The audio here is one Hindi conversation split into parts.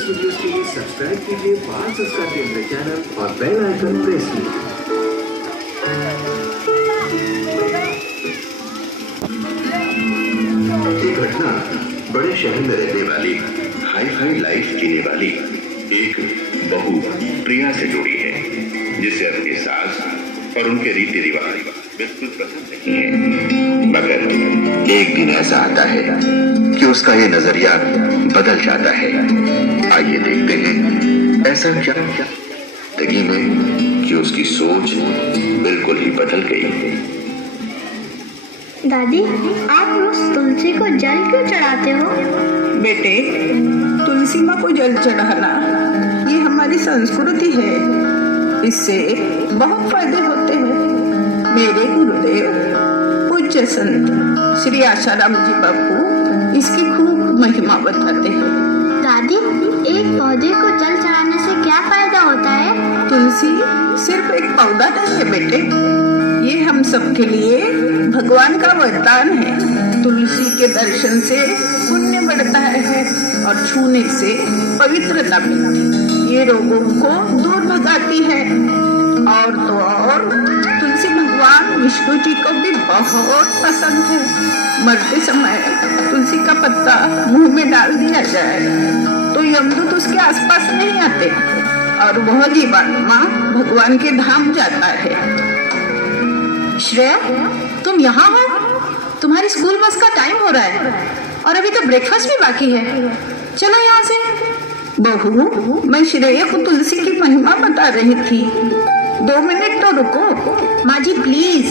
लेटेस्ट वीडियोस के लिए सब्सक्राइब कीजिए भारत संस्कार केंद्र चैनल और बेल आइकन प्रेस कीजिए। ये घटना बड़े शहर में रहने वाली हाई फाई लाइफ जीने वाली एक बहू प्रिया से जुड़ी है, जिसे अपनी सास और उनके रीति रिवाज बिल्कुल पसंद नहीं है। मगर एक दिन ऐसा आता है कि उसका ये नजरिया बदल जाता है। आइए देखते हैं ऐसा क्या जिंदगी में कि उसकी सोच बिल्कुल ही बदल गई। दादी, आप रोज तुलसी को जल क्यों चढ़ाते हो? बेटे, तुलसी माँ को जल चढ़ाना ये हमारी संस्कृति है। इससे बहुत फायदे होते हैं। मेरे गुरुदेव पूज्य संत श्री आशाराम जी बापू इसकी खूब महिमा बताते हैं। दादी, एक पौधे को जल चढ़ाने से क्या फायदा होता है? तुलसी सिर्फ एक पौधा नहीं है बेटे, ये हम सबके लिए भगवान का वरदान है। तुलसी के दर्शन से पुण्य बढ़ता है और छूने से पवित्रता मिलती, ये रोगों को दूर भगाती है। और तो और तुलसी भगवान विष्णु जी को भी बहुत पसंद है। मरते समय तुलसी का पत्ता मुंह में डाल दिया जाए तो यमदूत उसके आसपास नहीं आते और वह जीवात्मा भगवान के धाम जाता है। श्रेया, तुम यहाँ हो? तुम्हारी स्कूल बस का टाइम हो रहा है और अभी तो ब्रेकफास्ट भी बाकी है। चलो यहाँ से। बहू, मैं श्रेया को तुलसी की महिमा बता रही थी, 2 मिनट तो रुको। माँ जी प्लीज,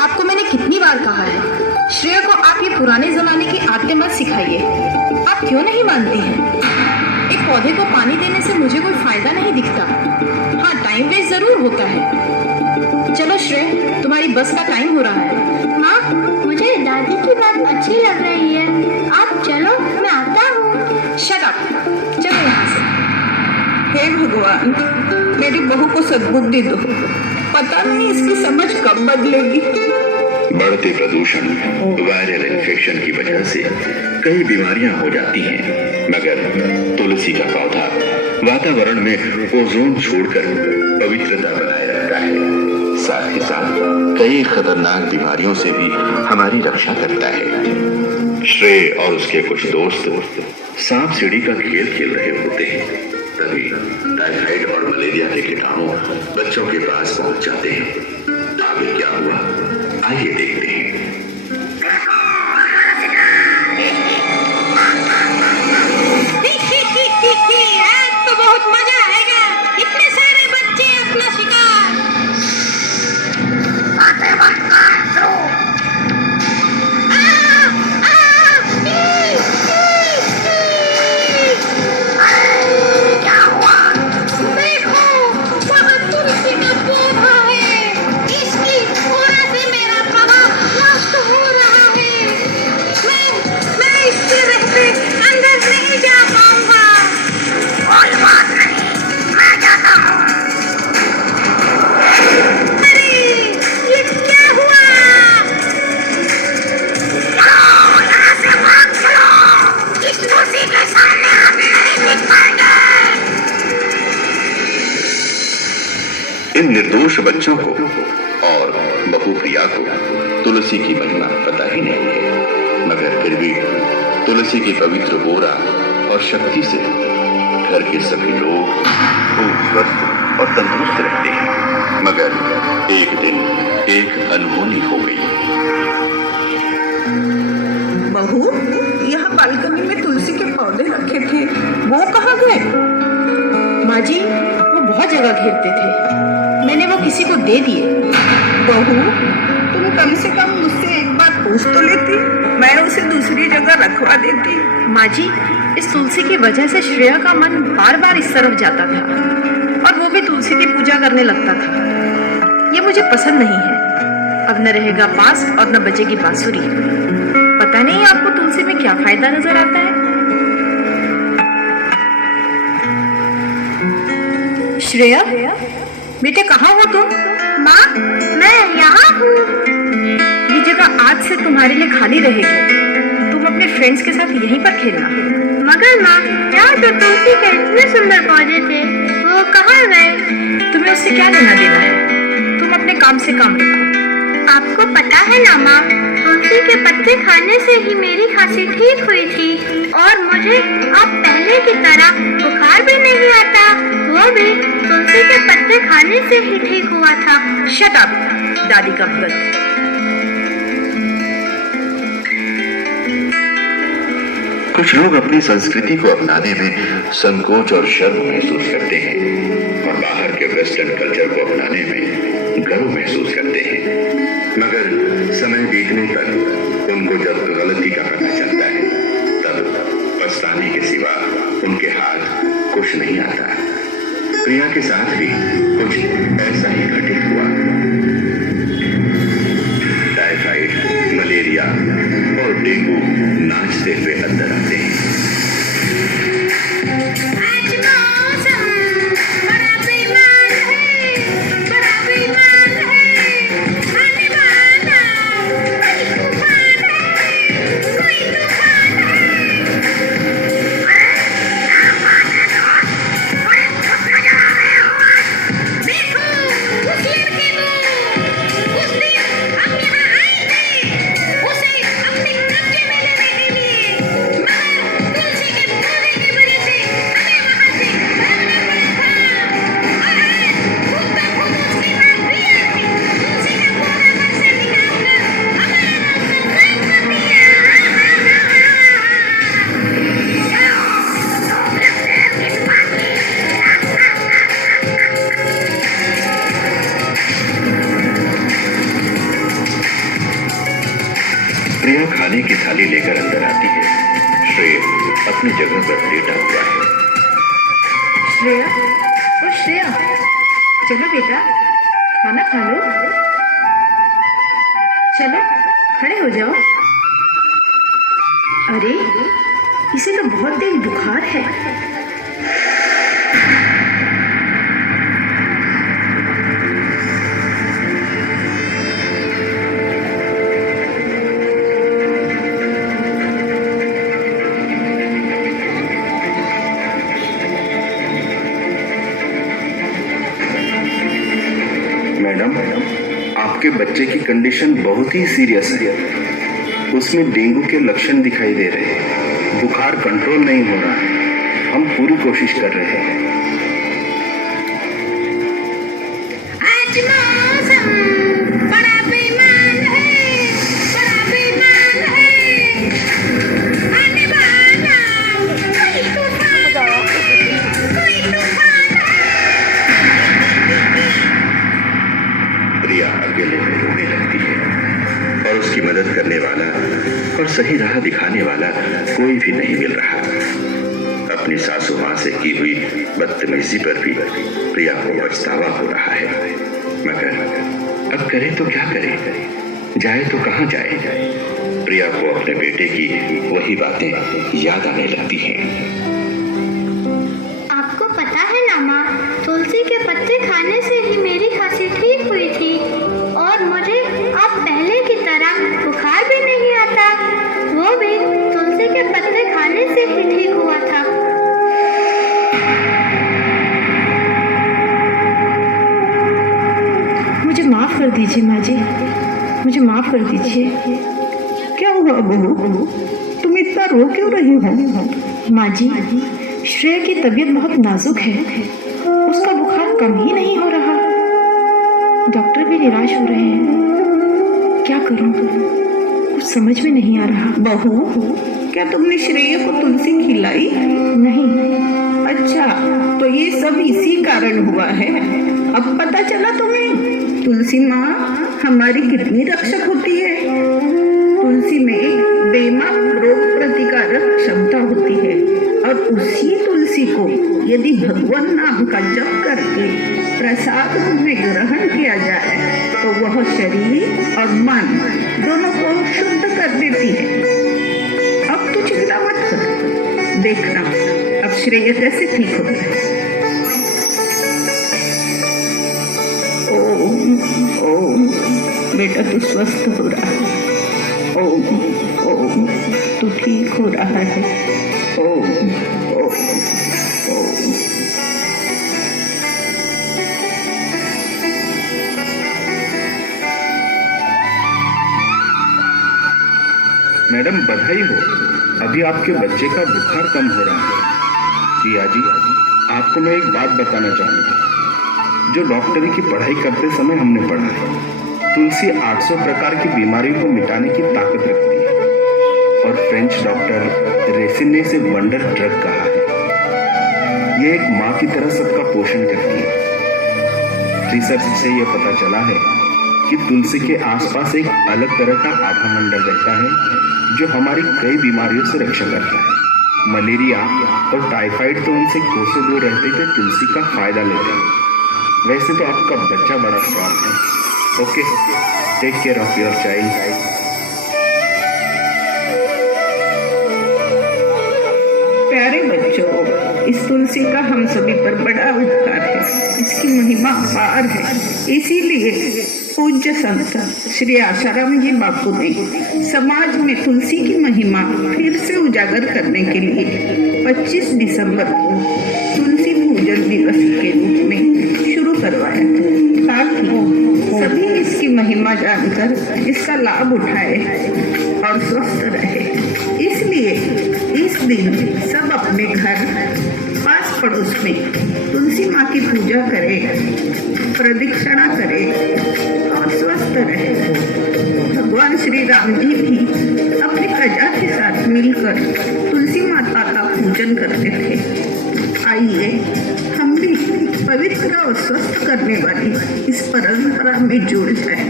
आपको मैंने कितनी बार कहा है, श्रेया को आप ये पुराने जमाने की आदतें मत सिखाइए। आप क्यों नहीं मानती हैं? एक पौधे को पानी देने से मुझे कोई फायदा नहीं दिखता। हाँ, टाइम वेस्ट जरूर होता है। चलो श्रेया, तुम्हारी बस का टाइम हो रहा है। माँ, मुझे दादी की बात अच्छी लग रही है। आप चलो, मैं आता हूँ। शट अप, चलो यहाँ से। हे भगवान, मेरी बहू को सद्बुद्धि दो। पता नहीं इसकी समझ कब बदलेगी। बढ़ते प्रदूषण, वायरल इन्फेक्शन की वजह से कई बीमारियां हो जाती हैं, मगर तुलसी का पौधा वातावरण में ओजोन छोड़कर पवित्रता बनाए रखता है। साथ ही साथ कई खतरनाक बीमारियों से भी हमारी रक्षा करता है। श्रेय और उसके कुछ दोस्त सांप सीढ़ी का खेल खेल रहे होते हैं, तभी टाइफाइड और मलेरिया के कीटाणु बच्चों के पास पहुंच जाते हैं। आगे क्या हुआ, आइए देखते हैं। आज तो बहुत मजा आएगा, इतने सारे बच्चे अपना शिकार। इन निर्दोष बच्चों को और बहू प्रिया को तुलसी की महिमा पता ही नहीं है, मगर फिर भी तुलसी की पवित्र बोरा और शक्ति से घर के सभी लोग खूब स्वस्थ और तंदुरुस्त रहते हैं। मगर एक दिन एक अनहोनी हो गई। बहू, यहाँ बालकनी में तुलसी के पौधे रखे थे, वो कहाँ गए? माँ जी, वो बहुत जगह घेरते थे, मैंने वो किसी को दे दिए। बहू, तुम कम से कम मुझसे एक बार पूछ तो लेती, मैं उसे दूसरी जगह रखवा देती। माँ जी, इस तुलसी की वजह से श्रेया का मन बार बार इस तरफ जाता था और वो भी तुलसी की पूजा करने लगता था। ये मुझे पसंद नहीं है। अब न रहेगा पास और न बजेगी बांसुरी। पता नहीं आपको तुलसी में क्या फायदा नजर आता है। श्रेया, बेटे कहाँ हो तुम? माँ, मैं यहाँ हूँ। ये जगह आज से तुम्हारे लिए खाली रहेगी। तुम अपने फ्रेंड्स के साथ यहीं पर खेलना। मगर माँ, यहाँ तो तुलसी के इतने सुंदर पौधे थे, वो कहाँ गए? तुम्हें उससे क्या लेना देना है? तुम अपने काम से काम रखो। आपको पता है ना माँ, तुलसी के पत्ते खाने से ही मेरी खांसी ठीक हुई थी और मुझे अब पहले की तरह बुखार भी नहीं आता, वो भी तुलसी के पत्ते खाने से ही ठीक हुआ था। शट अप, दादी का भगत। कुछ लोग अपनी संस्कृति को अपनाने में संकोच और शर्म महसूस करते हैं और बाहर के वेस्टर्न कल्चर को अपनाने में गर्व महसूस करते हैं, मगर समय बीतने पर उनको जब गलती का पता चलता है तब पछताने के सिवा उनके हाथ कुछ नहीं आता। प्रिया के साथ भी कुछ ऐसा ही घटित हुआ। टाइफाइड, मलेरिया और डेंगू नाचते हुए अंदर आते हैं। आज मौसम बड़ा बेईमान है, बड़ा बेईमान है, आने वाला कोई तूफान है, कोई तूफान है। देखो उस लड़के को, उस दिन हम यहाँ आए थे उसे अपने कब्जे में लेने के लिए, मगर तुलसी के पौधे की वजह से हमें वहाँ से भागना पड़ा था। और आज खुद ब खुद उसकी माँ प्रिया ने तुलसी का पौधा घर से निकालकर हमारा रास्ता बंद कर दिया। प्रिया खाने की थाली लेकर अंदर आती है। श्रेय अपनी जगह पर लेटा हुआ है। श्रेया, ओ श्रेया, चलो बेटा, खाना खा लो। चलो, खड़े हो जाओ। अरे, इसे तो बहुत तेज बुखार है। मैडम, आपके बच्चे की कंडीशन बहुत ही सीरियस है। उसमें डेंगू के लक्षण दिखाई दे रहे हैं। बुखार कंट्रोल नहीं हो रहा है। हम पूरी कोशिश कर रहे हैं। आज मौसम बड़ा बेईमान है, बड़ा बेईमान है, आने वाला कोई तूफान है, कोई तूफान है। प्रिया अकेले में रोने लगती है और उसकी मदद करने वाला और सही राह दिखाने वाला कोई भी नहीं मिल रहा। अपनी सासू माँ से की हुई बदतमीजी पर भी प्रिया को पछतावा हो रहा है, मगर अब करे तो क्या करे, जाए तो कहाँ जाए। प्रिया को अपने बेटे की वही बातें याद आने लगती हैं। आपको पता है ना माँ, तुलसी के पत्ते खाने से ही मेरी खांसी ठीक हुई थी और मुझे अब पहले की तरह बुखार भी नहीं आता, वो भी तुलसी के पत्ते खाने से ही ठीक हुआ था। मुझे माफ कर दीजिए माँ जी, मुझे माफ कर दीजिए। क्या हुआ बहू, तुम इतना रो क्यों रही हो? माँ जी, श्रेय की तबीयत बहुत नाजुक है। उसका बुखार कम ही नहीं हो रहा। डॉक्टर भी निराश हो रहे हैं। क्या करूं? कुछ समझ में नहीं आ रहा। बहू, क्या तुमने श्रेय को तुलसी खिलाई? नहीं। अच्छा, तो ये सब इसी कारण हुआ है। अब पता चला तुम्हें तुलसी माँ हमारी कितनी रक्षक होती है। तुलसी में बेमाप रोग प्रतिकारक क्षमता होती है और उसी तुलसी को यदि भगवान नाम का जप करके प्रसाद रूप में ग्रहण किया जाए तो वह शरीर और मन दोनों को शुद्ध कर देती है। अब तो चिंता मत कर, देखना अब श्रेय कैसे ठीक होता है। ओम ओम, बेटा तू स्वस्थ हो रहा है। ओम ओम तू ठीक हो रहा है। ओम ओम ओम। मैडम बधाई हो, अभी आपके बच्चे का बुखार कम हो रहा है। जिया जी, आपको मैं एक बात बताना चाहूँगा जो डॉक्टरी की पढ़ाई करते समय हमने पढ़ा है। तुलसी 800 प्रकार की बीमारियों को मिटाने की ताकत रखती है और फ्रेंच डॉक्टर रेसिन ने इसे वंडर ड्रग कहा है। ये एक माँ की तरह सबका पोषण करती है। रिसर्च से यह पता चला है कि तुलसी के आसपास एक अलग तरह का आभा मंडल रहता है जो हमारी कई बीमारियों से रक्षा करता है। मलेरिया और टाइफाइड तो उनसे कोसों दूर रहते थे, तुलसी का फायदा लेते हैं। वैसे तो आपका बच्चा बड़ा स्ट्रॉन्ग है। Okay, take care of your child. प्यारे बच्चों, इस तुलसी का हम सभी पर बड़ा उपकार है। इसकी महिमा अपार है। इसीलिए पूज्य संत श्री आशाराम जी बापू ने समाज में तुलसी की महिमा फिर से उजागर करने के लिए 25 दिसंबर को तुलसी पूजन दिवस के रूप में शुरू करवाया ताकि सभी इसकी महिमा जानकर इसका लाभ उठाए और स्वस्थ रहे। इसलिए इस दिन सब अपने घर पास पड़ोस में तुलसी माँ की पूजा करें, प्रदक्षिणा करें और स्वस्थ रहे। भगवान श्री राम जी भी अपनी प्रजा के साथ मिलकर तुलसी माता का पूजन करते थे। आइए हम भी पवित्र और स्वस्थ करने वाली इस परंपरा में जुड़ जाए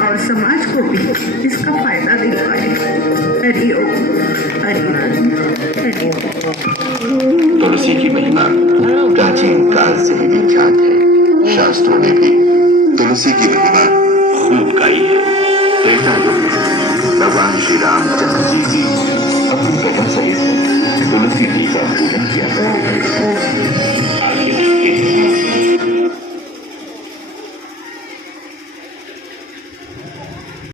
और समाज को भी इसका फायदा दिलवाए। हरि ओम, हरि ओम, हरि ओम। तुलसी की महिमा प्राचीन काल से ही विख्यात है। शास्त्रों ने भी तुलसी की महिमा खूब गाई है। त्रेता युग में भगवान श्री रामचंद्र जी